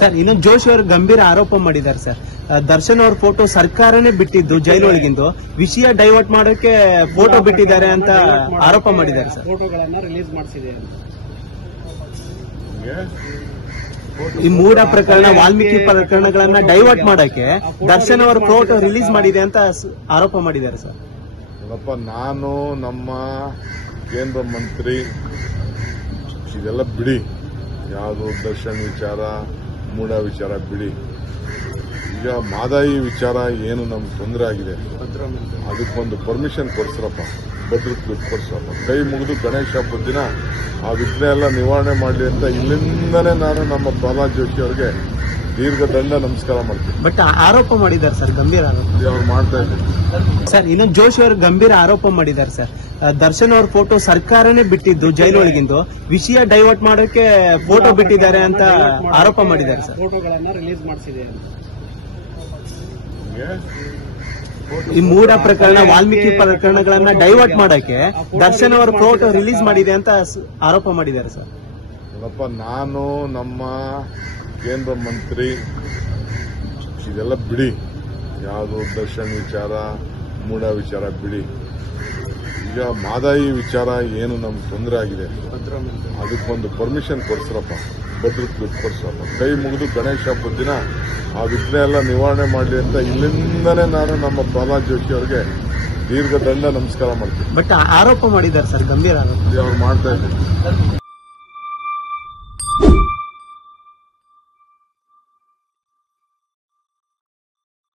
Sir ಇನ್ನೊಂದು ಜೋಶಿ ಅವರು ಗಂಭೀರ ಆರೋಪ ಮಾಡಿದ್ದಾರೆ ಸರ್. ದರ್ಶನ್ ಅವ್ರ ಫೋಟೋ ಸರ್ಕಾರನೇ ಬಿಟ್ಟಿದ್ದು ಜೈಲೊಳಗಿಂದು ವಿಷಯ ಡೈವರ್ಟ್ ಮಾಡೋಕೆ ಫೋಟೋ ಬಿಟ್ಟಿದ್ದಾರೆ ಅಂತ ಆರೋಪ ಮಾಡಿದ್ದಾರೆ ಸರ್. ಫೋಟೋಗಳನ್ನ ರಿಲೀಸ್ ಮಾಡಿಸಿದೆ. ಈ ಮೂಡ ಪ್ರಕರಣ, ವಾಲ್ಮೀಕಿ ಪ್ರಕರಣಗಳನ್ನ ಡೈವರ್ಟ್ ಮಾಡೋಕೆ ದರ್ಶನ್ ಅವರ ಫೋಟೋ ರಿಲೀಸ್ ಮಾಡಿದೆ ಅಂತ ಆರೋಪ ಮಾಡಿದ್ದಾರೆ ಸರ್. ನಾನು ನಮ್ಮ ಕೇಂದ್ರ ಮಂತ್ರಿ ಇದೆಲ್ಲ ಬಿಡಿ, ಯಾವುದು ದರ್ಶನ್ ವಿಚಾರ, ಮೂಡ ವಿಚಾರ ಬಿಡಿ. ಈಗ ಮಾದಾಯಿ ವಿಚಾರ ಏನು ನಮ್ಗೆ ತೊಂದರೆ ಆಗಿದೆ, ಅದಕ್ಕೊಂದು ಪರ್ಮಿಷನ್ ಕೊಡ್ಸ್ರಪ್ಪ, ಭದ್ರತೆ ಕೊಡ್ಸ್ರಪ್ಪ. ಕೈ ಮುಗಿದು ಗಣೇಶ ಹಬ್ಬದ ದಿನ ಆ ವಿಘ್ನ ಎಲ್ಲ ನಿವಾರಣೆ ಮಾಡಲಿ ಅಂತ ಇಲ್ಲಿಂದನೇ ನಾನು ನಮ್ಮ ಪ್ರಹ್ಲಾದ್ ಜೋಶಿ ಅವರಿಗೆ ದೀರ್ಘದಂಡ ನಮಸ್ಕಾರ ಮಾಡ್ತೀನಿ. ಬಟ್ ಆರೋಪ ಮಾಡಿದ್ದಾರೆ ಸರ್, ಗಂಭೀರ ಆರೋಪ ಅವ್ರು ಮಾಡ್ತಾ ಇದ್ದಾರೆ ಸರ್. ಇನ್ನೊಂದು ಜೋಶಿ ಅವರು ಗಂಭೀರ ಆರೋಪ ಮಾಡಿದ್ದಾರೆ ಸರ್. ದರ್ಶನ್ ಅವ್ರ ಫೋಟೋ ಸರ್ಕಾರನೇ ಬಿಟ್ಟಿದ್ದು ಜೈಲೊಳಗಿಂದು ವಿಷಯ ಡೈವರ್ಟ್ ಮಾಡೋಕೆ ಫೋಟೋ ಬಿಟ್ಟಿದ್ದಾರೆ ಅಂತ ಆರೋಪ ಮಾಡಿದ್ದಾರೆ ಸರ್. ಫೋಟೋಗಳನ್ನ ರಿಲೀಸ್ ಮಾಡಿಸಿದೆ. ಈ ಮೂಡ ಪ್ರಕರಣ, ವಾಲ್ಮೀಕಿ ಪ್ರಕರಣಗಳನ್ನ ಡೈವರ್ಟ್ ಮಾಡೋಕೆ ದರ್ಶನ್ ಅವರ ಫೋಟೋ ರಿಲೀಸ್ ಮಾಡಿದೆ ಅಂತ ಆರೋಪ ಮಾಡಿದ್ದಾರೆ ಸರ್. ನಾನು ನಮ್ಮ ಕೇಂದ್ರ ಮಂತ್ರಿ ಇದೆಲ್ಲ ಬಿಡಿ, ಯಾವುದು ದರ್ಶನ್ ವಿಚಾರ, ಮೂಡ ವಿಚಾರ ಬಿಡಿ. ಈಗ ಮಾದಾಯಿ ವಿಚಾರ ಏನು ನಮ್ಗೆ ತೊಂದರೆ ಆಗಿದೆ, ಅದಕ್ಕೊಂದು ಪರ್ಮಿಷನ್ ಕೊಡ್ಸ್ರಪ್ಪ, ಭದ್ರತೆ ಕೊಡ್ಸ್ರಪ್ಪ. ಕೈ ಮುಗಿದು ಗಣೇಶ ಹಬ್ಬದ ದಿನ ಆ ವಿಘ್ನ ಎಲ್ಲ ನಿವಾರಣೆ ಮಾಡಲಿ ಅಂತ ಇಲ್ಲಿಂದನೇ ನಾನು ನಮ್ಮ ಪ್ರಹ್ಲಾದ್ ಜೋಶಿ ಅವರಿಗೆ ದೀರ್ಘದಂಡ ನಮಸ್ಕಾರ ಮಾಡ್ತೀನಿ. ಬಟ್ ಆರೋಪ ಮಾಡಿದ್ದಾರೆ ಸರ್, ಗಂಭೀರ ಆರೋಪ ಅವ್ರು ಮಾಡ್ತಾ ಇದ್ದಾರೆ.